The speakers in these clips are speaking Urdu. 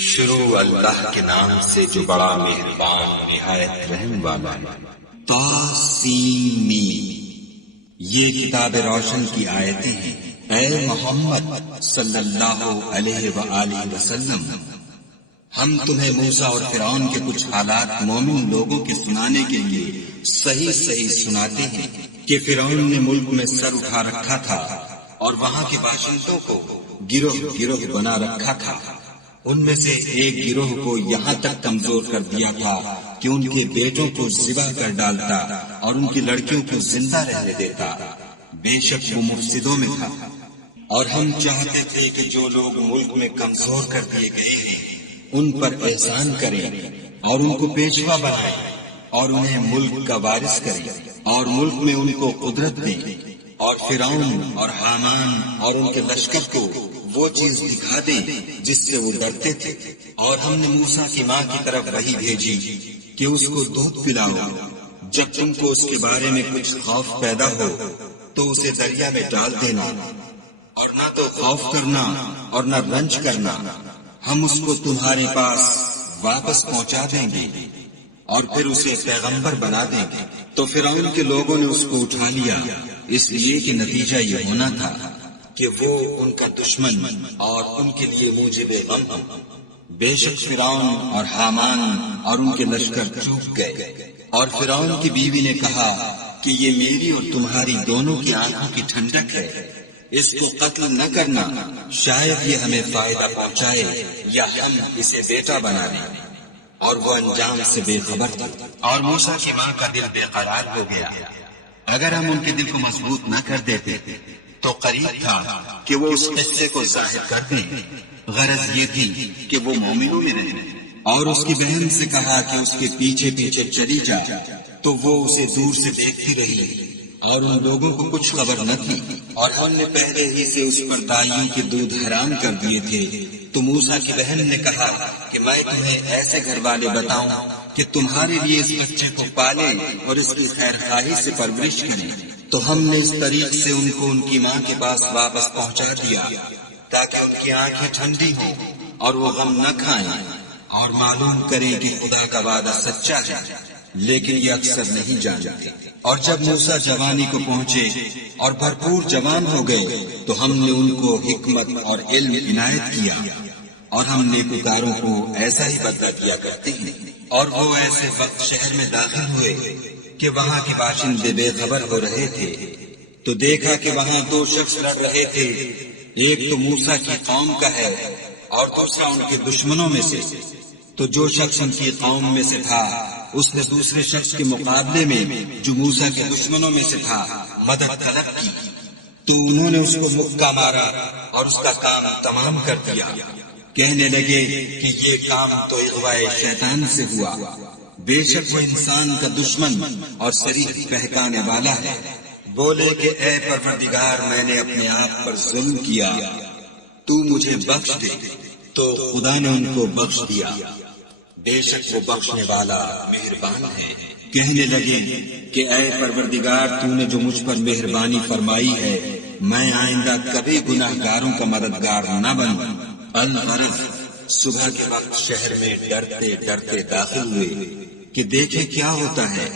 شروع اللہ کے نام سے جو بڑا مہربان نہایت رحم والا ہے۔ طاسین یہ کتاب روشن کی آیتیں ہیں۔ اے محمد صلی اللہ علیہ وآلہ وسلم، ہم تمہیں موسیٰ اور فرعون کے کچھ حالات مومن لوگوں کے سنانے کے لیے صحیح صحیح سناتے ہیں کہ فرعون نے ملک میں سر اٹھا رکھا تھا اور وہاں کے باشندوں کو گروہ گروہ بنا رکھا تھا۔ ان میں سے ایک گروہ کو یہاں تک کمزور کر دیا تھا کہ ان کے بیٹوں کو ذبح کر ڈالتا اور ان کی لڑکیوں کو زندہ رہنے دیتا۔ بے شک وہ مفسدوں میں تھا، اور ہم چاہتے تھے کہ جو لوگ ملک میں کمزور کر دیے گئے ہیں ان پر احسان کریں اور ان کو پیشوا بنائیں اور انہیں ملک کا وارث کریں اور ملک میں ان کو قدرت دیں، اور فرعون اور حامان اور ان کے لشکر کو وہ چیز دکھا دیں جس سے وہ ڈرتے تھے۔ اور ہم نے موسیٰ کی ماں کی طرف وحی بھیجی کہ اس کو دودھ پلاؤ، جب تم کو اس کے بارے میں کچھ خوف پیدا ہو تو اسے دریا میں ڈال دینا، اور نہ تو خوف کرنا اور نہ رنج کرنا، ہم اس کو تمہارے پاس واپس پہنچا دیں گے اور پھر اسے پیغمبر بنا دیں گے۔ تو فرعون کے لوگوں نے اس کو اٹھا لیا، اس لیے کہ نتیجہ یہ ہونا تھا کہ وہ ان کا دشمن اور ان کے لیے موجب غم ہو۔ بے شک فرعون اور حامان اور ان کے لشکر چوک گئے، اور فرعون کی بیوی نے کہا کہ یہ میری اور تمہاری دونوں کی آنکھوں کی ٹھنڈک ہے، اس کو قتل نہ کرنا، شاید یہ ہمیں فائدہ پہنچائے یا ہم اسے بیٹا بنا لیں۔ اور وہ انجام سے بے خبر تھا، اور موسیٰ کی ماں کا دل بے قرار ہو گیا۔ اگر ہم ان کے دل کو مضبوط نہ کر دیتے تو قریب تھا کہ وہ اس قصے کو ظاہر کر دیں، غرض یہ تھی کہ وہ مومنوں میں رہیں۔ اور اس کی بہن سے کہا کہ اس کے پیچھے پیچھے چلی جا، تو وہ اسے دور سے دیکھتی رہی، اور ان لوگوں کو کچھ خبر نہ تھی، اور ہم نے پہلے ہی سے اس پر دائیوں کے دودھ حرام کر دیے تھے۔ تو موسیٰ کی بہن نے کہا کہ میں تمہیں ایسے گھر والے بتاؤں کہ تمہارے لیے اس بچے کو پالیں اور اس کی خیر خواہی سے پرورش کریں۔ تو ہم نے اس طریق سے ان کو ان کی ماں کے پاس واپس پہنچا دیا تاکہ ان کی آنکھیں ٹھنڈی ہوں اور وہ غم نہ کھائیں اور معلوم کریں کہ خدا کا وعدہ سچا ہے، لیکن یہ اکثر نہیں جانتے۔ اور جب موسیٰ جوانی کو پہنچے اور بھرپور جوان ہو گئے تو ہم نے ان کو حکمت اور علم عنایت کیا، اور ہم نیکوکاروں کو ایسا ہی بدلہ دیا کرتے ہیں۔ اور وہ ایسے وقت شہر میں داخل ہوئے کہ وہاں کے باشندے بے خبر ہو رہے تھے، تو دیکھا کہ وہاں دو شخص لڑ رہے تھے، ایک تو موسیٰ کی قوم کا ہے اور دوسرا ان کے دشمنوں میں سے۔ تو جو شخص ان کی قوم میں سے تھا اس نے دوسرے شخص کے مقابلے میں جو موسیٰ کے دشمنوں میں سے تھا مدد طلب کی، تو انہوں نے اس کو مکہ مارا اور اس کا کام تمام کر دیا۔ کہنے لگے کہ یہ کام تو اغوائے شیطان سے ہوا، بے شک وہ انسان کا دشمن اور صریح بہکانے والا ہے۔ بولے کہ اے پروردگار، میں نے اپنے آپ پر ظلم کیا، تو مجھے بخش دے۔ تو خدا نے ان کو بخش دیا، بے شک وہ بخشنے والا مہربان ہے۔ کہنے لگے کہ اے پروردگار، تو نے جو مجھ پر مہربانی فرمائی ہے، میں آئندہ کبھی گناہ گاروں کا مددگار نہ بنوں۔ الغرض صبح کے وقت شہر میں ڈرتے ڈرتے داخل ہوئے کہ دیکھیں کیا ہوتا ہے،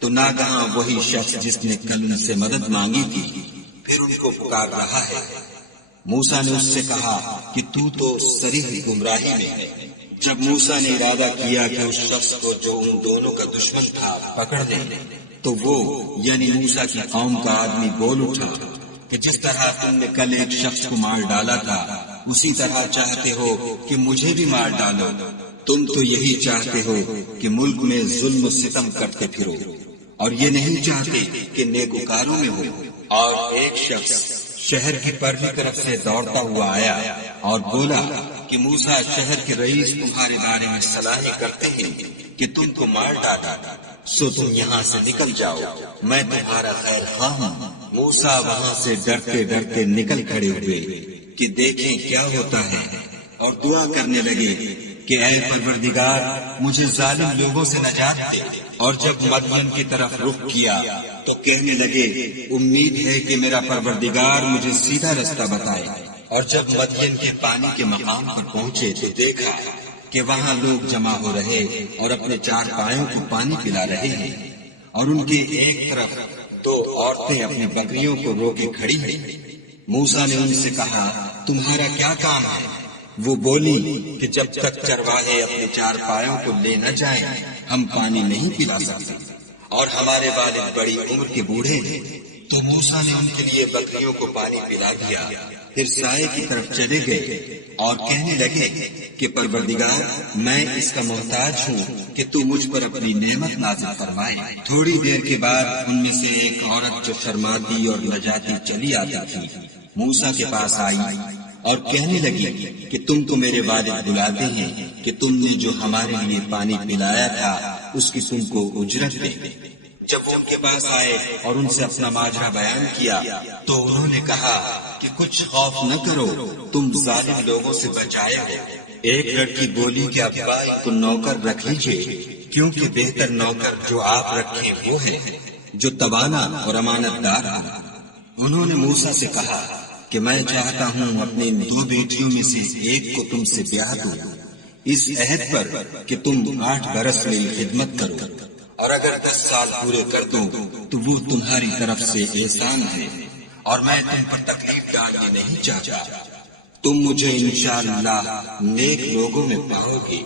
تو ناگہاں وہی شخص جس نے کل ان سے مدد مانگی تھی پھر ان کو پکار رہا ہے۔ موسیٰ نے اس سے کہا کہ تو صریح گمراہی میں ہے۔ جب موسیٰ نے ارادہ کیا کہ اس شخص کو جو ان دونوں کا دشمن تھا پکڑ لیں، تو وہ یعنی موسیٰ کی قوم کا آدمی بول اٹھا کہ جس طرح تم نے کل ایک شخص کو مار ڈالا تھا اسی طرح چاہتے ہو کہ مجھے بھی مار ڈالو۔ تم تو یہی چاہتے ہو کہ ملک میں ظلم و ستم کرتے پھرو، اور یہ نہیں چاہتے کہ نیکوکاروں میں ہو۔ اور ایک شخص شہر کی پرلی طرف سے دوڑتا ہوا آیا اور بولا کہ موسیٰ شہر کے رئیس تمہارے بارے میں صلاحی کرتے ہیں کہ تم کو مار ڈالا، سو تم یہاں سے نکل جاؤ، میں تمہارا خیر خواہ ہوں۔ موسیٰ وہاں سے ڈرتے ڈرتے نکل کھڑے ہوئے کہ دیکھیں کیا ہوتا ہے، اور دعا کرنے لگے کہ اے پروردگار، مجھے ظالم لوگوں سے نجات دے۔ اور جب مدین کی طرف رخ کیا تو کہنے لگے امید ہے کہ میرا پروردگار مجھے سیدھا رستہ بتائے اور جب مدین کے پانی کے مقام پر پہنچے تو دیکھا کہ وہاں لوگ جمع ہو رہے اور اپنے چار پایوں کو پانی پلا رہے ہیں، اور ان کے ایک طرف دو عورتیں اپنی بکریوں کو روکے کھڑی ہیں۔ موسیٰ نے ان سے کہا، تمہارا کیا کام ہے؟ وہ بولی کہ جب تک چرواہے اپنے چار پایوں کو لے نہ جائیں ہم پانی نہیں پلا سکتے، اور ہمارے والد بڑی عمر کے بوڑھے ہیں۔ تو موسیٰ نے ان کے لیے بکریوں کو پانی پلا دیا، پھر سائے کی طرف چلے گئے اور کہنے لگے کہ پروردگار، میں اس کا محتاج ہوں کہ تو مجھ پر اپنی نعمت نازل فرمائے۔ تھوڑی دیر کے بعد ان میں سے ایک عورت جو شرماتی اور لجاتی چلی آتی تھی موسیٰ کے پاس آئی اور کہنے لگی کہ تم کو میرے والد بلاتے ہیں کہ تم نے جو ہمارے لیے پانی پلایا تھا اس کی تم کو اجرت دے۔ جب وہ ان کے پاس آئے اور ان سے اپنا ماجرا بیان کیا تو انہوں نے کہا کہ کچھ خوف نہ کرو، تم ظالم لوگوں سے بچائے ہو۔ ایک لڑکی بولی کہ ابا ان کو نوکر رکھ لیجئے، کیونکہ بہتر نوکر جو آپ رکھیں وہ ہے جو توانا اور امانت دار ہو۔ انہوں نے موسیٰ سے کہا کہ میں چاہتا ہوں اپنی ان دو بیٹیوں میں سے ایک کو تم سے بیاہ دوں، اس عہد پر کہ تم 8 برس میری خدمت کرو، اور اگر 10 سال پورے کر دو تو وہ تمہاری طرف سے احسان ہے، اور میں تم پر تکلیف ڈالنی نہیں چاہتا۔ تم مجھے انشاءاللہ نیک لوگوں میں پاؤ گے۔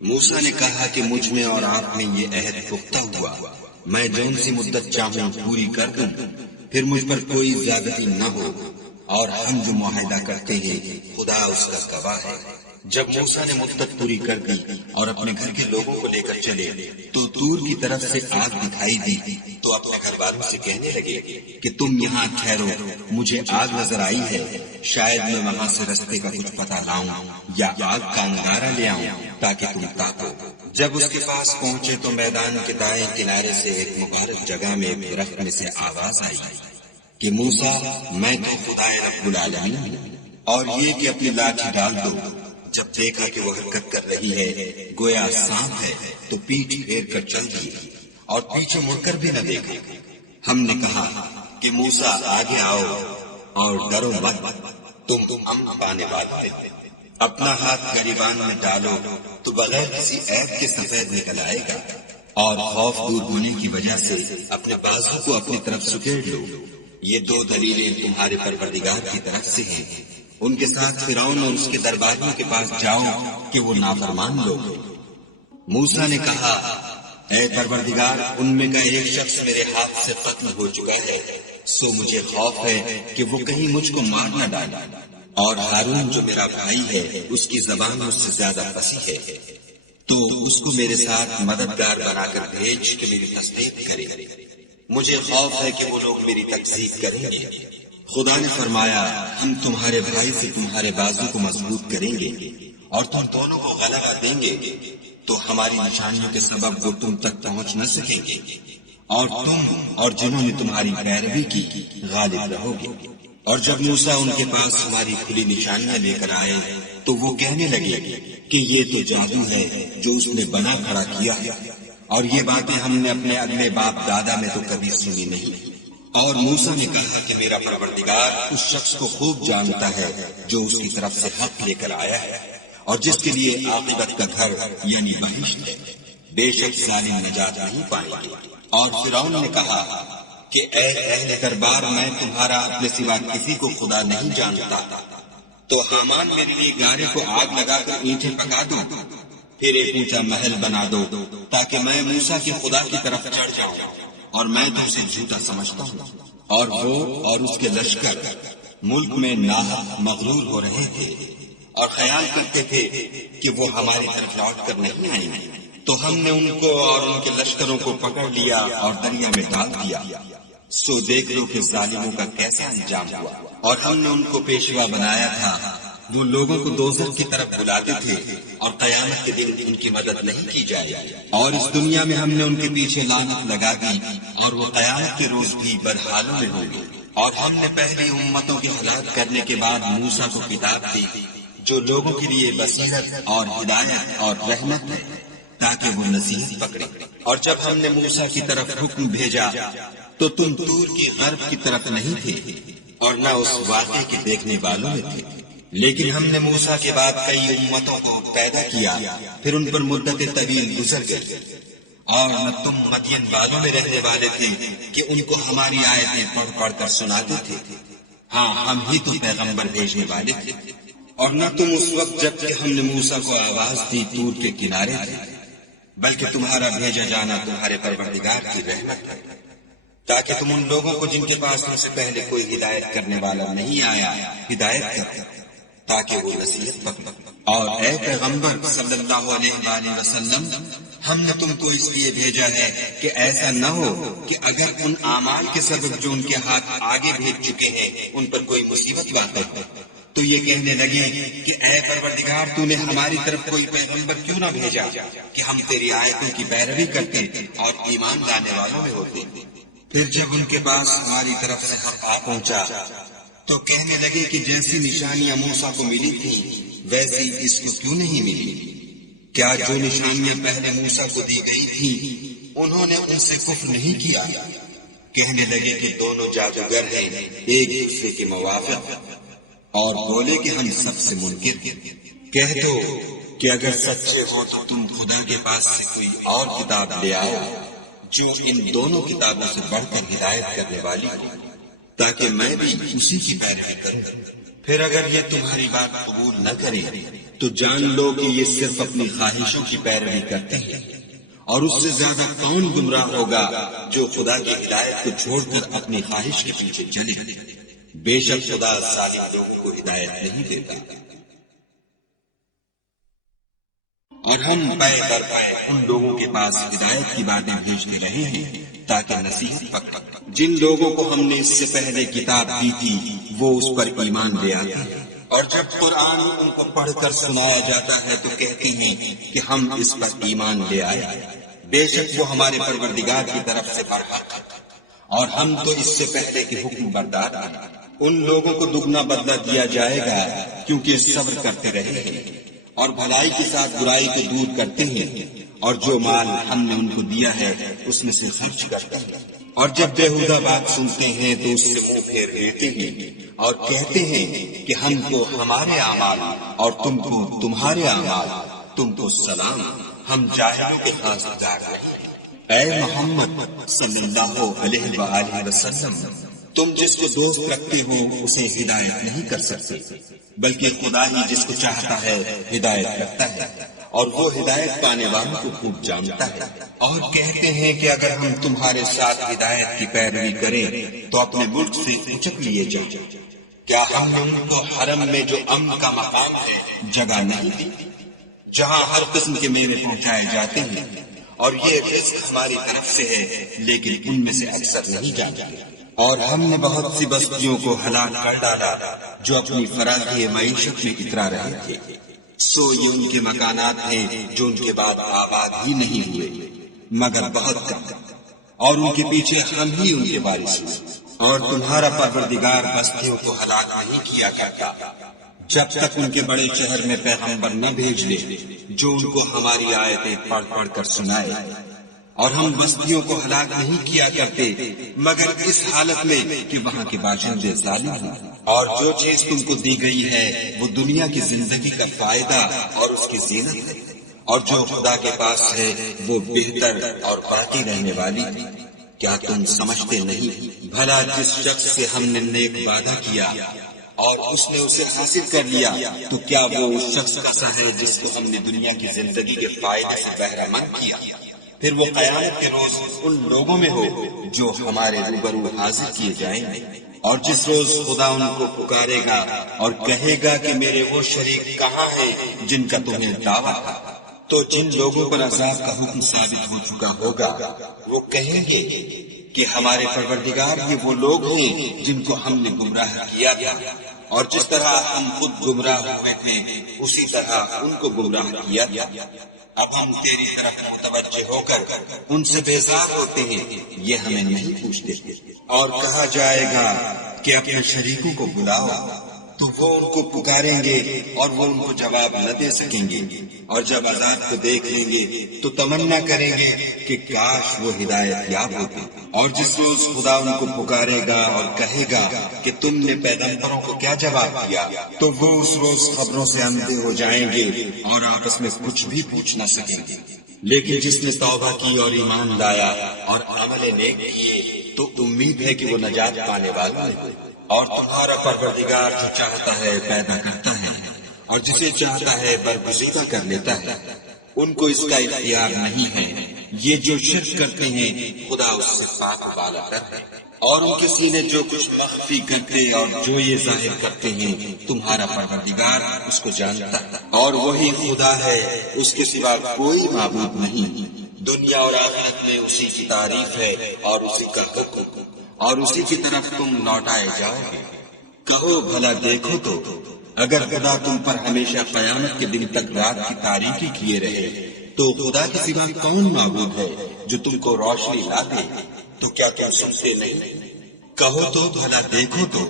موسیٰ نے کہا کہ مجھ میں اور آپ میں یہ عہد پختہ ہوا، میں جون سی مدت چاہوں پوری کر دوں، پھر مجھ پر کوئی زیادتی نہ ہو، اور ہم جو معاہدہ کرتے ہیں خدا اس کا گواہ ہے۔ جب موسیٰ نے مدت پوری کر دی اور اپنے گھر کے لوگوں کو لے کر چلے تو دور کی طرف سے آگ دکھائی دی، تو اپنے گھر والوں سے کہنے لگے کہ تم یہاں ٹھہرو، مجھے آگ نظر آئی ہے، شاید میں وہاں سے رستے کا کچھ پتہ لاؤں یا آگ کا انگارہ لے آؤں تاکہ تم تاپو۔ جب اس کے پاس پہنچے تو میدان کے دائیں کنارے سے ایک مبارک جگہ میں ایک درخت میں سے آواز آئی کہ موسیٰ، میں تو خدا رب العالمین ہوں، اور یہ کہ اپنی لاٹھی ڈال دو۔ جب دیکھا کہ وہ حرکت کر رہی ہے گویا سانپ ہے تو پیٹھ پھیر کر چل دی اور پیچھے مڑ کر بھی نہ دیکھا۔ ہم نے کہا کہ موسیٰ آگے آؤ اور ڈرو مت، تم امن پانے والے ہو۔ اپنا ہاتھ گریبان میں ڈالو تو بغیر کسی عیب کے سفید نکل آئے گا، اور خوف دور ہونے کی وجہ سے اپنے بازو کو اپنی طرف سکیڑ لو۔ یہ 2 دلیلیں تمہارے پروردگار کی طرف سے ہیں۔ ان کے ساتھ فرعون اور اس کے درباریوں کے پاس جاؤ کہ وہ نافرمان لوگ۔ موسیٰ نے کہا، اے پروردگار، ان میں کا ایک شخص میرے ہاتھ سے قتل ہو چکا ہے، سو مجھے خوف ہے کہ وہ کہیں مجھ کو مار نہ ڈالے، اور ہارون جو میرا بھائی ہے اس کی زبان مجھ سے زیادہ فصیح ہے، تو اس کو میرے ساتھ مددگار بنا کر بھیج کہ میری تصدیق کرے۔ مجھے خوف ہے کہ وہ لوگ میری تکذیب کریں گے۔ خدا نے فرمایا، ہم تمہارے بھائی سے تمہارے بازو کو مضبوط کریں گے اور تم دونوں کو غلبہ دیں گے، تو ہماری نشانیوں کے سبب وہ تم تک پہنچ نہ سکیں گے، اور تم اور جنہوں نے تمہاری پیروی کی غالب رہو گے۔ اور جب موسیٰ ان کے پاس ہماری کھلی نشانیاں لے کر آئے تو وہ کہنے لگے کہ یہ تو جادو ہے جو اس نے بنا کھڑا کیا ہے، اور یہ باتیں ہم نے اپنے اگلے باپ دادا میں تو کبھی سنی نہیں۔ اور موسیٰ نے کہا کہ میرا پروردگار اس شخص کو خوب جانتا ہے جو اس کی طرف سے حق لے کر آیا ہے، اور جس کے لیے عاقبت کا گھر یعنی بہشت ہے، بے شک ظالم نجات نہیں پائیں گے۔ اور فرعون نے کہا کہ اے اہل دربار، میں تمہارا اپنے سوا کسی کو خدا نہیں جانتا، تو حامان میرے لیے گارے کو آگ لگا کر اینٹیں پکا دو، پھر ایک اونچا محل بنا دو تاکہ میں موسیٰ کے خدا کی طرف چڑھ جاؤں، اور میں تم سے جھوٹا سمجھتا ہوں۔ اور وہ اور اس کے لشکر ملک میں ناحق مغرور ہو رہے تھے اور خیال کرتے تھے کہ وہ ہماری طرف لوٹ کر نہیں آئیں گے، تو ہم نے ان کو اور ان کے لشکروں کو پکڑ لیا اور دریا میں ڈال دیا۔ سو دیکھ لو کہ ظالموں کا کیسا انجام ہوا۔ اور ہم نے ان کو پیشوا بنایا تھا، وہ لوگوں کو دوزخ کی طرف بلاتے تھے، اور قیامت کے دن ان کی مدد نہیں کی جائے گی، اور اس دنیا میں ہم نے ان کے پیچھے لعنت لگا دی، اور وہ قیامت کے روز بھی بدحالوں میں ہوں گے۔ اور ہم نے پہلی امتوں کی ہلاک کرنے کے بعد موسیٰ کو کتاب دی جو لوگوں کے لیے بصیرت اور ہدایت اور رحمت ہے، تاکہ وہ نصیحت پکڑے۔ اور جب ہم نے موسیٰ کی طرف حکم بھیجا تو تم طور کی غرب کی طرف نہیں تھے، اور نہ اس واقعے کے دیکھنے والوں میں تھے۔ لیکن ہم نے موسیٰ کے بعد کئی امتوں کو پیدا کیا، پھر ان پر مدت طویل گزر گئی، اور نہ تم مدین والوں میں رہنے والے تھے کہ ان کو ہماری آیتیں پڑھ پڑھ کر سناتے تھے۔ ہاں، ہم ہی تو پیغمبر بھیجنے والے تھے، اور نہ تم اس وقت جب کہ ہم نے موسیٰ کو آواز دی طور کے کنارے تھے، بلکہ تمہارا بھیجا جانا تمہارے پروردگار کی رحمت ہے، تاکہ تم ان لوگوں کو جن کے پاس تم سے پہلے کوئی ہدایت کرنے والا نہیں آیا ہدایت کرتے، تاکہ وہ نصیحت پکڑے۔ اور اے پیغمبر صلی اللہ علیہ وآلہ وسلم، ہم نے تم کو اس لیے بھیجا ہے کہ ایسا نہ ہو کہ اگر ان اعمال کے سبب جو ان کے ہاتھ آگے بھیج چکے ہیں ان پر کوئی مصیبت واقع ہو تو یہ کہنے لگے کہ اے پروردگار تو نے ہماری طرف کوئی پیغمبر کیوں نہ بھیجا کہ ہم تیری آیتوں کی پیروی کرتے اور ایمان لانے والوں میں ہوتے۔ پھر جب ان کے پاس ہماری طرف سے حق آ پہنچا تو کہنے لگے کہ جیسی نشانیاں موسیٰ کو ملی تھیں ویسی اس کو کیوں نہیں ملی؟ کیا جو نشانیاں پہلے موسیٰ کو دی گئی تھیں انہوں نے ان سے کفر نہیں کیا؟ کہنے لگے کہ دونوں جادوگر ہیں ایک دوسرے کے موافق، اور بولے کہ ہم سب سے منکر۔ کہہ دو کہ اگر سچے ہو تو تم خدا کے پاس سے کوئی اور کتاب لے آؤ جو ان دونوں کتابوں سے بڑھ کر ہدایت کرنے والی ہو، تاکہ میں بھی اسی کی پیروی کروں۔ پھر اگر یہ تمہاری بات قبول نہ کرے تو جان لو کہ یہ صرف اپنی خواہشوں کی پیروی کرتے ہیں، اور اس سے زیادہ کون گمراہ ہوگا جو خدا کی ہدایت کو چھوڑ کر اپنی خواہش کے پیچھے چلے۔ بے شک خدا ظالم لوگوں کو ہدایت نہیں دیتا۔ اور ہم پے در پے ان لوگوں کے پاس ہدایت کی باتیں بھیجتے رہے ہیں تاکہ نصیحت پکڑے۔ جن لوگوں کو ہم نے اس سے پہلے کتاب دی تھی وہ اس پر ایمان لے آتے ہیں، اور جب قرآن ان کو پڑھ کر سنایا جاتا ہے تو کہتے ہیں کہ ہم اس پر ایمان لے آئے۔ بے شک وہ ہمارے پروردگار کی طرف سے برحق ہے، اور ہم تو اس سے پہلے کے حکم بردار ہیں۔ ان لوگوں کو دگنا بدلہ دیا جائے گا کیونکہ صبر کرتے رہے ہیں اور بھلائی کے ساتھ برائی کو دور کرتے ہیں، اور جو مال ہم نے ان کو دیا ہے اس میں سے خرچ کرتے ہیں، اور جب بےہودہ بات سنتے ہیں تو اس سے منہ پھیر لیتے ہیں اور کہتے ہیں کہ ہم کو ہمارے اعمال اور تم کو تمہارے اعمال، تم کو سلام، ہم جاہلوں کے خاص گزار ہیں۔ اے محمد صلی اللہ علیہ وآلہ وسلم، تم جس کو دوست رکھتے ہو اسے ہدایت نہیں کر سکتے، بلکہ خدا ہی جس کو چاہتا ہے ہدایت کرتا ہے، اور وہ ہدایت پانے والوں کو خوب جانتا ہے۔ اور کہتے ہیں کہ اگر ہم تمہارے ساتھ ہدایت کی پیروی کریں تو اپنے ملک سے اچک لیے جائیں۔ کیا ہم نے ان کو حرم میں جو امن کا مقام ہے جگہ نہیں دی، جہاں ہر قسم کے میوے پہنچائے جاتے ہیں، اور یہ رزق ہماری طرف سے ہے لیکن ان میں سے اکثر نہیں جانتے۔ اور ہم نے بہت سی بستیوں کو ہلاک کر ڈالا جو اپنی فراخی معیشت میں اترا رہے تھے، سو یہ ان کے مکانات ہیں جو ان کے بعد آباد ہی نہیں ہوئے مگر بہت کم، اور ان کے پیچھے ہم ہی ان کے وارث ہوئے۔ اور تمہارا پروردگار بستیوں کو ہلاک نہیں کیا کرتا جب تک ان کے بڑے شہر میں پیغمبر نہ بھیج لے جو ان کو ہماری آیتیں پڑھ پڑھ کر سنائے، اور ہم بستیوں کو ہلاک نہیں کیا کرتے مگر اس حالت میں کہ وہاں کے باشندے ظالم ہوں۔ اور جو چیز تم کو دی گئی ہے وہ دنیا کی زندگی کا فائدہ اور اس کی زینت ہے، اور جو خدا کے پاس ہے وہ بہتر اور باقی رہنے والی ہے۔ کیا تم سمجھتے نہیں؟ بھلا جس شخص سے ہم نے نیک وعدہ کیا اور اس نے اسے حاصل کر لیا تو کیا وہ اس شخص کا سا ہے جس کو ہم نے دنیا کی زندگی کے فائدے سے بہرہ مند کیا؟ پھر وہ قیامت کے روز ان لوگوں میں ہو جو ہمارے روبرو حاضر کیے جائیں گے، اور جس روز خدا ان کو پکارے گا اور کہے گا کہ میرے وہ شریک کہاں ہیں جن کا تمہیں دعویٰ تھا، تو جن لوگوں پر عذاب کا حکم ثابت ہو چکا ہوگا وہ کہیں گے کہ ہمارے پروردگار یہ وہ لوگ ہیں جن کو ہم نے گمراہ کیا تھا، اور جس طرح ہم خود گمراہ ہوئے تھے اسی طرح ان کو گمراہ کیا تھا۔ اب ہم تیری طرف متوجہ ہو کر ان سے بیزار ہوتے ہیں، یہ ہمیں نہیں پوچھتے۔ اور کہا جائے گا کہ اپنے شریکوں کو بلاؤ تو وہ ان کو پکاریں گے اور وہ ان کو جواب نہ دے سکیں گے، اور جب عذاب کو دیکھ لیں گے تو تمنا کریں گے کہ کاش وہ ہدایت یاب ہوتے۔ اور جس روز خدا ان کو پکارے گا اور کہے گا کہ تم نے پیغمبروں کو کیا جواب دیا، تو وہ اس روز خبروں سے اندھے ہو جائیں گے اور آپس میں کچھ بھی پوچھ نہ سکیں گے۔ لیکن جس نے توبہ کی اور ایمان لایا اور عمل نیک کیے تو امید ہے کہ وہ نجات پانے والا ہے۔ اور تمہارا پروردگار جو چاہتا ہے پیدا کرتا ہے اور جسے چاہتا ہے برگزیدہ کر لیتا ہے، ان کو اس کا اختیار نہیں ہے۔ یہ جو شرک کرتے ہیں خدا اس سے پاک و بالا تر ہے، اور ان کے سینے جو کچھ مخفی کرتے اور جو یہ ظاہر کرتے ہیں تمہارا پروردگار اس کو جانتا ہے، اور وہی خدا ہے، اس کے سوا کوئی معبود نہیں۔ دنیا اور آخرت میں اسی کی تعریف ہے اور اسی کا حکم، اور اسی کی طرف تم لوٹائے جاؤ گے۔ کہو بھلا دیکھو تو اگر خدا تم پر ہمیشہ قیامت کے دن تک رات کی تاریکی کیے رہے تو خدا کے سوا کون معبود ہے جو تم کو روشنی لا دے؟ تو کیا تم سنتے نہیں؟ کہو تو بھلا دیکھو تو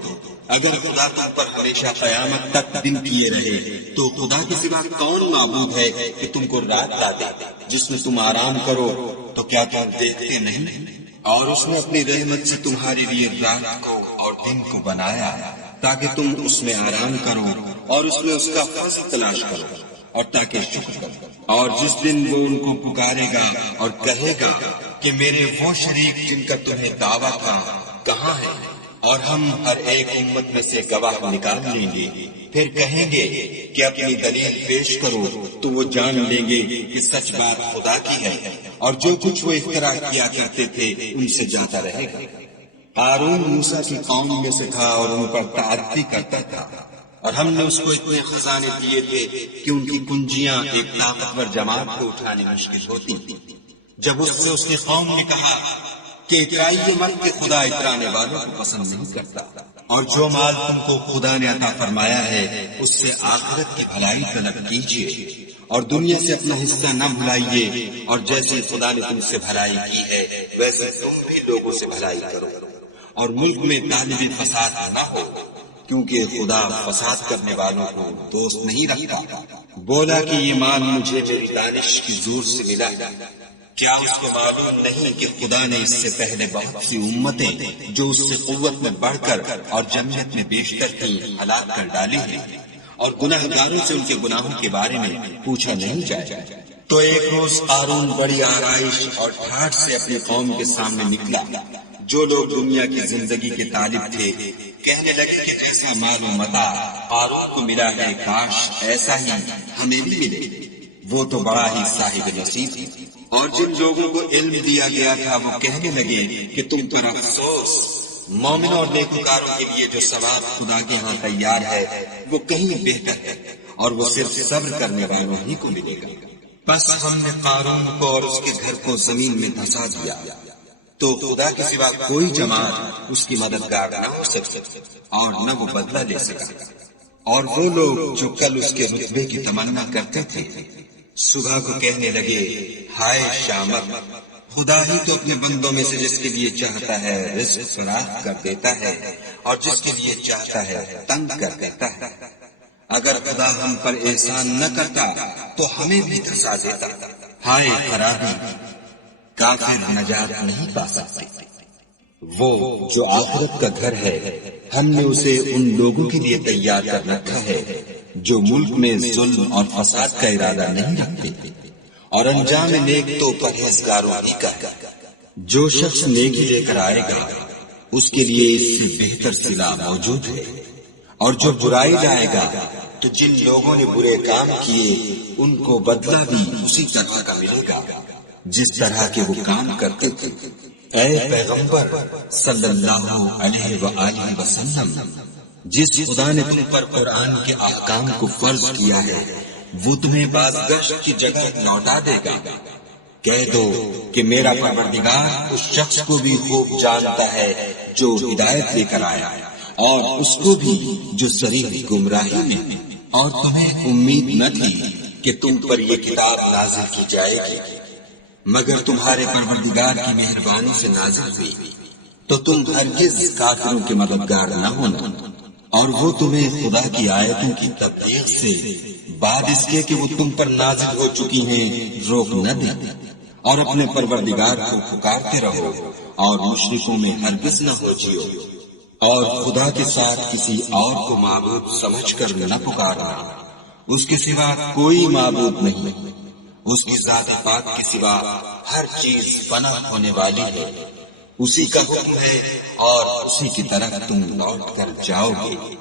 اگر خدا تم پر ہمیشہ قیامت تک دن کیے رہے تو خدا کے سوا کون معبود ہے کہ تم کو رات لا دے جس میں تم آرام کرو؟ تو کیا تم دیکھتے نہیں؟ اور اس نے اپنی رحمت سے تمہارے لیے رات کو اور دن کو بنایا تاکہ تم اس میں آرام کرو اور اس میں اس کا فضل تلاش کرو اور تاکہ شکر کرو۔ اور جس دن وہ ان کو پکارے گا اور کہے گا کہ میرے وہ شریک جن کا تمہیں دعویٰ تھا کہاں ہے، اور ہم ہر ایک امت میں سے گواہ نکال لیں گے، پھر کہیں گے کہ اپنی دلیل پیش کرو، تو وہ جان لیں گے کہ سچ بات خدا کی ہے، اور جو کچھ وہ اختراع کیا کرتے تھے ان سے جاتا رہے گا۔ قارون موسیٰ کی قوم میں سے تھا اور ان پر تعدی کرتا تھا، اور ہم نے اس کو اتنے خزانے دیے تھے کہ ان کی کنجیاں ایک طاقتور جماعت کو اٹھانے مشکل ہوتی۔ جب اس سے اس کی قوم نے کہا کہ اترائیے مت کہ خدا اترانے والوں کو پسند نہیں کرتا، اور جو مال تم کو خدا نے عطا فرمایا ہے اس سے آخرت کی بھلائی طلب کیجیے اور دنیا سے اپنا حصہ نہ بھلائیے، اور جیسے خدا نے تم سے بھلائی کی ہے ویسے تم بھی لوگوں سے بھلائی کرو، اور ملک میں طالب فساد نہ ہو، کیونکہ خدا فساد کرنے والوں کو دوست نہیں رکھتا۔ بولا کہ یہ مال مجھے میری دانش کی زور سے ملا ہے، کیا اس کو معلوم نہیں کہ خدا نے اس سے پہلے بہت سی امتیں جو اس سے قوت میں بڑھ کر اور جمعیت میں بیشتر تھیں ہلاک کر ڈالی ہیں، اور گناہ گاروں سے ان کے گناہوں کے بارے میں پوچھا نہیں جائے۔ تو ایک روز قارون بڑی آرائش اور ٹھاٹھ سے اپنی قوم کے سامنے نکلا۔ جو لوگ دنیا کی زندگی کے طالب تھے کہنے لگے کہ جیسا مال و متاع قارون کو ملا ہے کاش ایسا ہی ہمیں بھی ملے، وہ تو بڑا ہی صاحب نصیب ہے۔ اور جن لوگوں کو علم دیا گیا تھا وہ کہنے لگے کہ تم پر افسوس، مومنوں اور نیکوکاروں کے لیے جو ثواب خدا کے ہاں تیار ہے وہ کہیں بہتر ہے، اور وہ صرف صبر کرنے والوں ہی کو ملے گا۔ بس ہم نے قارون کو اور اس کے گھر کو زمین میں دھسا دیا، تو خدا کے سوا کوئی جماعت اس کی مددگار نہ ہو سکتی اور نہ وہ بدلہ لے سکا۔ اور وہ لوگ جو کل اس کے رتبے کی تمنا کرتے تھے صبح کو کہنے لگے ہائے شامت، خدا ہی تو اپنے بندوں میں سے جس کے لیے چاہتا ہے رزق فراخ کر دیتا ہے اور جس کے لیے چاہتا ہے تنگ کر دیتا ہے۔ اگر خدا ہم پر احسان نہ کرتا تو ہمیں بھی دھسا دیتا۔ ہائے خرابی، کافر نجات نہیں پا سکتے۔ وہ جو آخرت کا گھر ہے ہم نے اسے ان لوگوں کے لیے تیار کر رکھا ہے جو ملک میں ظلم اور فساد کا ارادہ نہیں رکھتے، اور انجام نیک تو پرہیزگاروں ہی کا ہے۔ جو شخص نیکی لے کر آئے گا اس کے لیے اس سے بہتر صلہ موجود ہے، اور جو برائی لائے گا تو جن لوگوں نے برے کام کیے ان کو بدلہ بھی اسی طرح کا ملے گا جس طرح کے وہ کام کرتے تھے۔ اے پیغمبر صلی اللہ علیہ وآلہ وسلم، جس خدا نے تم پر قرآن کے احکام کو فرض کیا ہے وہ تمہیں بازگشت کی جگہ لوٹا دے گا۔ کہہ دو کہ میرا پروردگار اس شخص کو بھی خوب جانتا ہے جو ہدایت لے کر آیا اور اس کو بھی جو صریح گمراہی میں، اور تمہیں امید نہ تھی کہ تم پر یہ کتاب نازل کی جائے گی مگر تمہارے پروردگار کی مہربانی سے نازل ہوئی، تو تم ہرگز کافروں کے مددگار نہ ہونا۔ اور وہ تمہیں خدا کی آیتوں کی تبلیغ سے بعد اس کے کہ وہ تم پر نازل ہو چکی ہیں روک نہ دیں، اور اپنے پروردگار کو پکارتے رہو اور مشرکوں میں ہرگز نہ ہو جیو، اور خدا کے ساتھ کسی اور کو معبود سمجھ کر نہ پکارنا، اس کے سوا کوئی معبود نہیں، اس کی ذات پاک کے سوا ہر چیز فنا ہونے والی ہے، اسی کا حکم ہے اور اسی کی طرف تم لوٹ کر جاؤ گے۔